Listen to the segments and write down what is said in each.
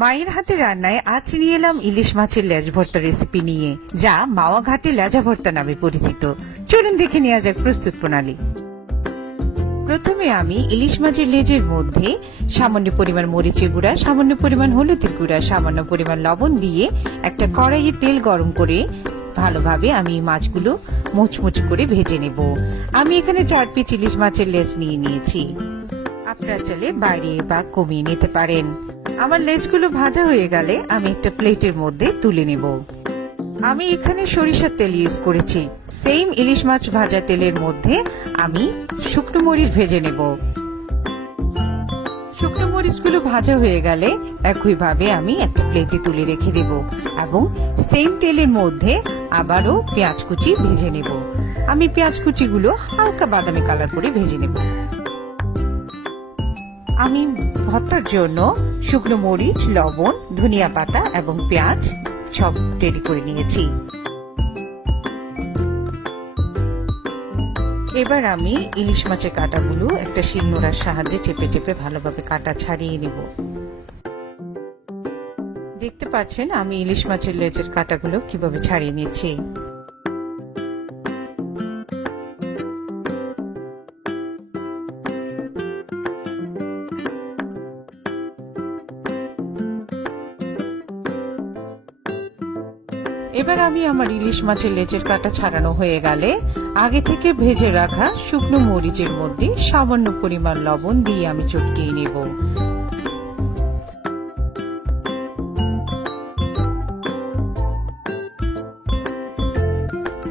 মায়ের হাতে রান্নায় আজ নিয়ে এলাম ইলিশ মাছের লেজ ভর্তা রেসিপি নিয়ে, যা মাওয়া ঘাটে লেজা ভর্তা নামে পরিচিত। চলুন দেখে নেওয়া যাক প্রস্তুত প্রণালী। প্রথমে আমি ইলিশ মাছের লেজের মধ্যে সামান্য পরিমাণ মরিচের গুঁড়া, সামান্য পরিমাণ হলুদের গুঁড়া, সামান্য পরিমাণ লবণ দিয়ে একটা কড়াইয়ে তেল গরম করে ভালোভাবে আমি মাছগুলো মুচমুচ করে ভেজে নেব। আমি এখানে চার পিস ইলিশ মাছের লেজ নিয়ে নিয়েছি। আপনারা চাইলে বাইরে বা কমিয়ে নিতে পারেন। আমার লেজগুলো ভাজা হয়ে গেলে আমি একটা প্লেটের মধ্যে তুলে নেব। আমি এখানে সরিষার তেল ইউজ করেছি। সেম ইলিশ মাছ ভাজা তেলের মধ্যে আমি শুকনো মরিচ ভেজে নেব। শুকনো মরিচগুলো ভাজা হয়ে গেলে একইভাবে আমি একটা প্লেটে তুলে রেখে দেব এবং সেম তেলের মধ্যে আবারও পেঁয়াজ কুচি ভেজে নেব। আমি পেঁয়াজ কুচিগুলো হালকা বাদামি কালার করে ভেজে নেব। আমি ভর্তার জন্য শুকনো মরিচ, লবণ, ধনিয়া পাতা এবং পেঁয়াজ সব রেডি করে নিয়েছি। এবার আমি ইলিশ মাছের কাঁটাগুলো একটা শিলনোড়ার সাহায্যে টেপে টেপে ভালোভাবে কাটা ছাড়িয়ে নেব। দেখতে পাচ্ছেন আমি ইলিশ মাছের লেজের কাঁটাগুলো কীভাবে ছাড়িয়ে নিচ্ছি। এবার আমি আমার ইলিশ মাছের লেজের কাটা ছাড়ানো হয়ে গেলে আগে থেকে ভেজে রাখা শুকনো মরিচের মধ্যে সামান্য পরিমাণ লবণ দিয়ে আমি চটকিয়ে নেব।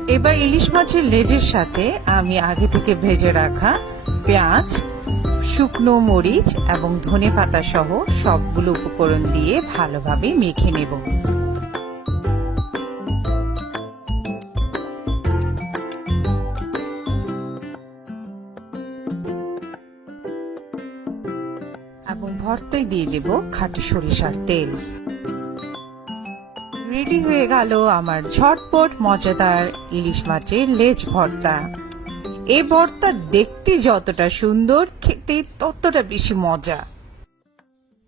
এবার ইলিশ মাছের লেজের সাথে আমি আগে থেকে ভেজে রাখা পেঁয়াজ, শুকনো মরিচ এবং ধনে পাতা সহ সবগুলো উপকরণ দিয়ে ভালোভাবে মেখে নেব। ভর্তায় দিয়ে দেব খাঁটি সরিষার তেল। রেডি হয়ে গেল আমার ঝটপট মজাদার ইলিশ মাছের লেজ ভর্তা। এ ভর্তা দেখতে যতটা সুন্দর, খেতে ততটা বেশি মজা।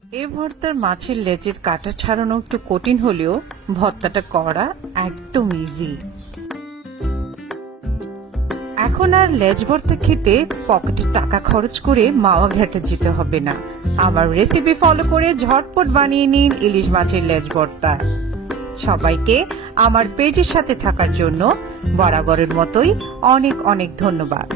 এ ভর্তার মাছের লেজের কাটা ছাড়ানো একটু কঠিন হলেও ভর্তাটা করা একদম ইজি এখন আর লেজ ভর্তা খেতে পকেটে টাকা খরচ করে মাওয়া ঘাটে যেতে হবে না। আমার রেসিপি ফলো করে ঝটপট বানিয়ে নিন ইলিশ মাছের লেজ ভর্তা। সবাইকে আমার পেজের সাথে থাকার জন্য বরাবরের মতোই অনেক অনেক ধন্যবাদ।